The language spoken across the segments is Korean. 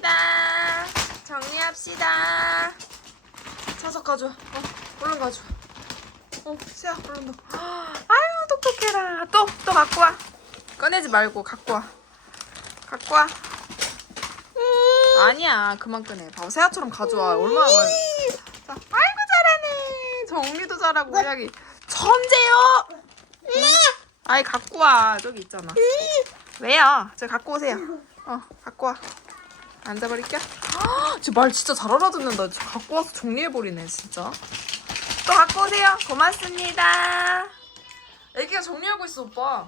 정리합시다. 정리합시다. 차석 가져와. 어, 얼른 가져와. 어, 세야, 얼른 넣어. 아유, 똑똑해라. 또, 또 갖고 와. 꺼내지 말고 갖고 와. 갖고 와. 아니야, 그만 꺼내. 봐봐, 세아처럼 가져와. 얼마나 많이. 자, 아이고 잘하네. 정리도 잘하고 우리 아기 천재요. 아이 갖고 와. 저기 있잖아. 왜요? 저 갖고 오세요. 어, 갖고 와. 앉아버릴게. 쟤말 진짜 잘 알아듣는다. 쟤 갖고 와서 정리해버리네, 진짜. 또 갖고 오세요. 고맙습니다. 애기가 정리하고 있어, 오빠.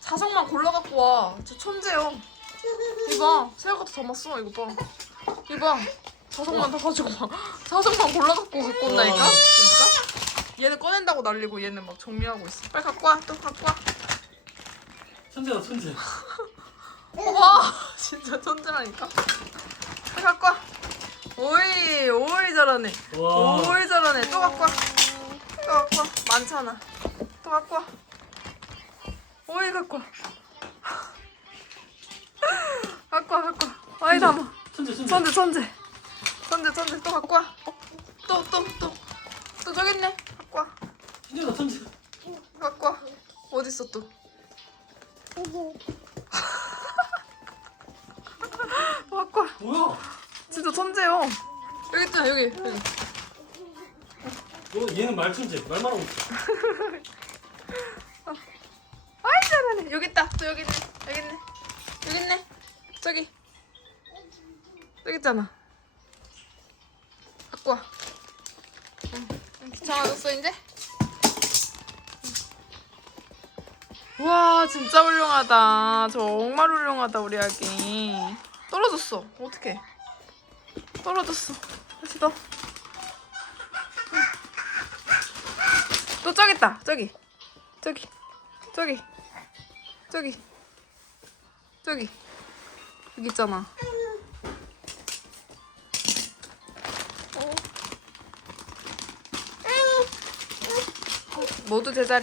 자석만 골라 갖고 와. 저 천재요. 이봐, 새우가 더 담았어. 이거 봐. 이봐. 자석만 다 가지고 와. 자석만 골라 갖고 갖고 온다니까? 진짜? 얘는 꺼낸다고 날리고 얘는 막 정리하고 있어. 빨리 갖고 와. 또 갖고 와. 천재다 천재. 와 진짜 천재라니까? 빨리 갖고 와. 오이 오이 잘하네. 와. 오이 잘하네. 또 갖고 와 또 갖고 와. 많잖아. 또 갖고 와. 오이 갖고 와. 갖고 와 갖고 와. 아이 담아. 천재 천재. 천재 천재. 천재 천재. 또 갖고 와또 또 또. 또 저기 있네. 갖고 와. 천재다 천재. 갖고 와. 어딨어 또 또 갖고 와 뭐야? 진짜 천재요. 여기 있잖아 여기. 여기. 너 얘는 말 천재. 말만 하고 있어. 아이 잘하네. 여기 있다. 또 여기 있네. 여기 있네. 여기 있네. 저기. 여기 있잖아. 갖고 와. 응. 응, 귀찮아졌어 이제? 응. 와 진짜 훌륭하다. 정말 훌륭하다 우리 아기. 떨어졌어. 어떡해. 떨어졌어. 다시. 응. 또 저기 있다. 저기. 저기. 저기. 저기. 저기. 여기 있잖아. 어. 모두 제자리.